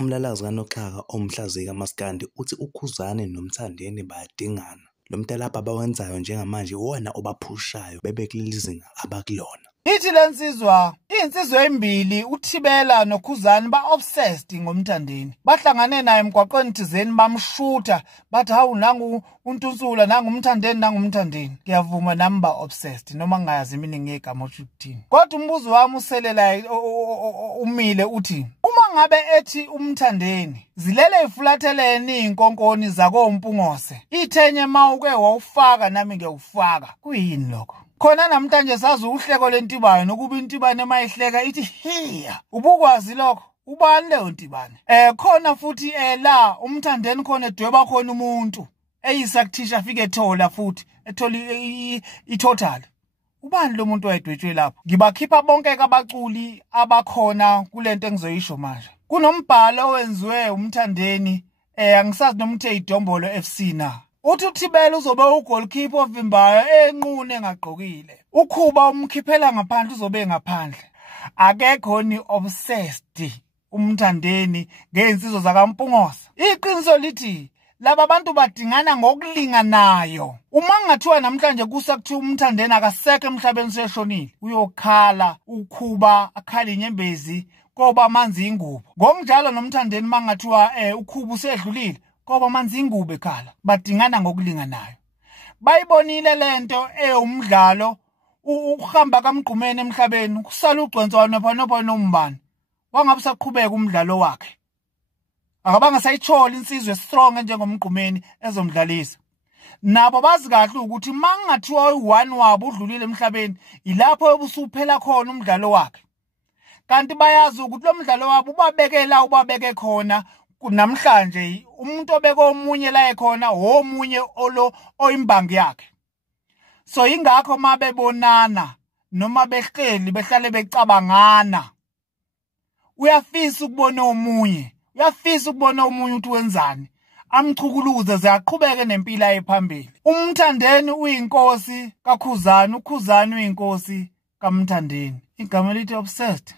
Umlalazi kaNoxhaka omhlaziyi kaMaskandi uthi uKhuzani noMthandeni bayadingana. Lo mtelapha abawenzayo njengamanje iwona obaphushayo bebe kuleli zinga abakulona. Ithi lensizwa, insizwa embili uThibela noKhuzani ba-obsessed ngomthandeni. Bahlangane naye emgwaqweni thizeni bamshutha, bathi hawu nangu uNtunsula nangu umthandeni. Ngiyavuma nami ba-obsessed noma ngingayazi mina ngegama okuthini. Kodwa umbuzo wami uselela umile uthi, uma ngabe ethi umthandeni zilele ifulathelene inkonkoni zakompungose. Ithenye mawuke wawufaka nami ngiyawufaka. Kuyini lokho? Khona namhlanje sazi uhleko lentibane nokuba intibane mayihleka ithi hiya. Ubukwazi lokho? Ubani leyo ntibane? Khona futhi la umthandeni khona edweba khona umuntu eyisakuthisha afike ethola futhi ethola itotal. Ubani lo muntu wayedwetshwe lapho? Ngibakhipha bonke abaculi abakhona kulento engizoyisho manje. Kunombhalo owenziwe umthandeni angisazi noma uthe idombolo FC na. Uthi uThibela uzobe ugoalkeeper ovimbayo enqune engagqokile. Ukhuba umkhiphela ngaphandle uzobe ngaphandle. Akekho ni obsessed umthandeni ngeinsizwa zakaMpungosa. Iqiniso lithi laba abantu badingana ngokulinganayo. Uma ngathiwa namhlanje kusakuthiwa umthandeni akasekho emhlabeni seshonile, uyokhala ukhuba akhala inyembezi koba amanzi ingubo. Ngomdlalo nomthandeni mangathiwa ukhuba usedlulile koba amanzi ingubo ekhala. Badingana ngokulinganayo. Bayibonile lento umdlalo ukuhamba kaMgqumeni emhlabeni kusala ugconswana phana nombani. Wangabe saqhubeka umdlalo wakhe. Akabanga sayithola insizwe strong njengomGqumeni ezomdlalisa. Nabo bazi kahle ukuthi mangathiwa u1 wabo udlulile emhlabeni ilapho obusuphela khona umdlalo wakhe. Kanti bayazi ukuthi lo mdlalo wabo ubabeke khona namhlanje umuntu obeke omunye la ekhona omunye oyimbangi yakhe. So ingakho mabebonana noma behleli behlale becabangana. Uyafisa ukubona omunye. Uyafisa ukubona omunye ukuthi wenzani. Amchukuluze ze aqhubeke nempilo ephambili. Umthandeni uyinkosi kaKhuzani, uKhuzani uyinkosi kaMthandeni. Igama lithi obsessed.